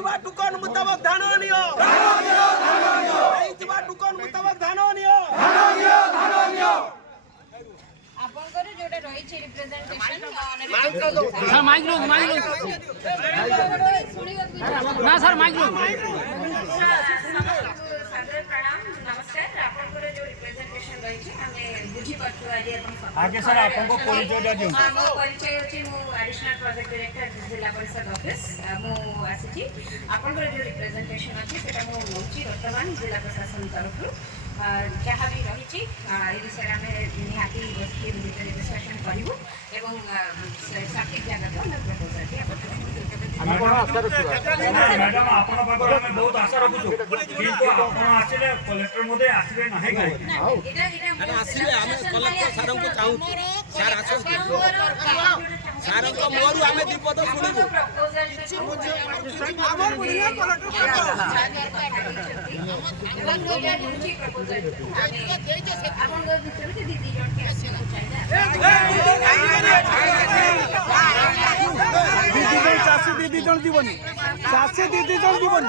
ହେଇଥିବା ଟୁକନ ମୁତାବକ ଧାନ ନିଅ ହେଇଥିବା ଟୁକନ ମୁତାବକ ଧାନ ନିଅ ଆପଣଙ୍କର ଯୋଉଟା ରହିଛି ରିପ୍ରେଜେଣ୍ଟେସନ ମାଇକ୍ लो ନା ସାର୍ ମାଇକ୍ लो ସାଦର ପ୍ରଣାମ ନମସ୍କାର ଆପଣଙ୍କର ଯୋଉ ରିପ୍ରେଜେଣ୍ଟେସନ ରହିଛି ଆମେ ବୁଝି ପାରୁଛୁ ଆଜି ଏବଂ ଆଜ୍ଞା ସାର୍ ଆପଣଙ୍କ ପରିଚୟ ଦିଅନ୍ତୁ। ମୋ ପରିଚୟ ହେଉଛି ମୁଁ ଆଡିସନାଲ ପ୍ରୋଜେକ୍ଟ ଡାଇରେକ୍ଟର ଜିଲ୍ଲା ପରିଷଦ ଅଫିସ ମୁଁ ଆସିଛି ଆପଣଙ୍କର ଯୋଉ ରିପ୍ରେଜେଣ୍ଟେସନ ଅଛି ସେଟା ମୁଁ ନେଉଛି ବର୍ତ୍ତମାନ ଜିଲ୍ଲା ପ୍ରଶାସନ ତରଫରୁ ଯାହା ବି ରହିଛି ଏ ବିଷୟରେ ଆମେ ନିହାତି ବସିକି ଭିତରେ ଡିସ୍କସନ୍ କରିବୁ ଏବଂ ସଠିକ୍ ଜାଗାକୁ ଆମେ ପ୍ରପୋଜାଲଟି ମ୍ୟାଡାମ ଆପଣଙ୍କ ପାଖରେ ଆମେ ବହୁତ ଆଶା ରଖୁଛୁ କିନ୍ତୁ ଆପଣ ଆସିଲେ କଲେକ୍ଟର ମଧ୍ୟ ଆସିବେ ନାହିଁ ଆସିଲେ ଆମେ କଲେକ୍ଟର ସାରଙ୍କୁ ଚାହୁଁଛୁ ସାର୍ ଆସନ୍ତୁ ସାରଙ୍କ ମୁହଁରୁ ଆମେ ଦିପଦ ଶୁଣିବୁ ଚାଷୀ ଦି ଜଣ ଯିବନି ଚାଷୀ ଦି ଜଣ ଯିବନି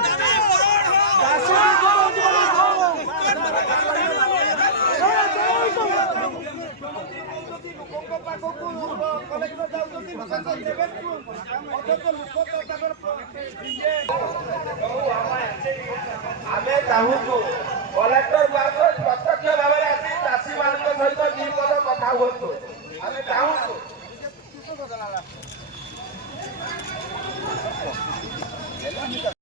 ଆମେ ଚାହୁଁଛୁ କଲେକ୍ଟର ପ୍ରତ୍ୟକ୍ଷ ଭାବରେ ଆସି ଚାଷୀ ମାନଙ୍କ ସହିତ ଦି ପଦ କଥା ହୁଅନ୍ତୁ ଆମେ ଚାହୁଁଛୁ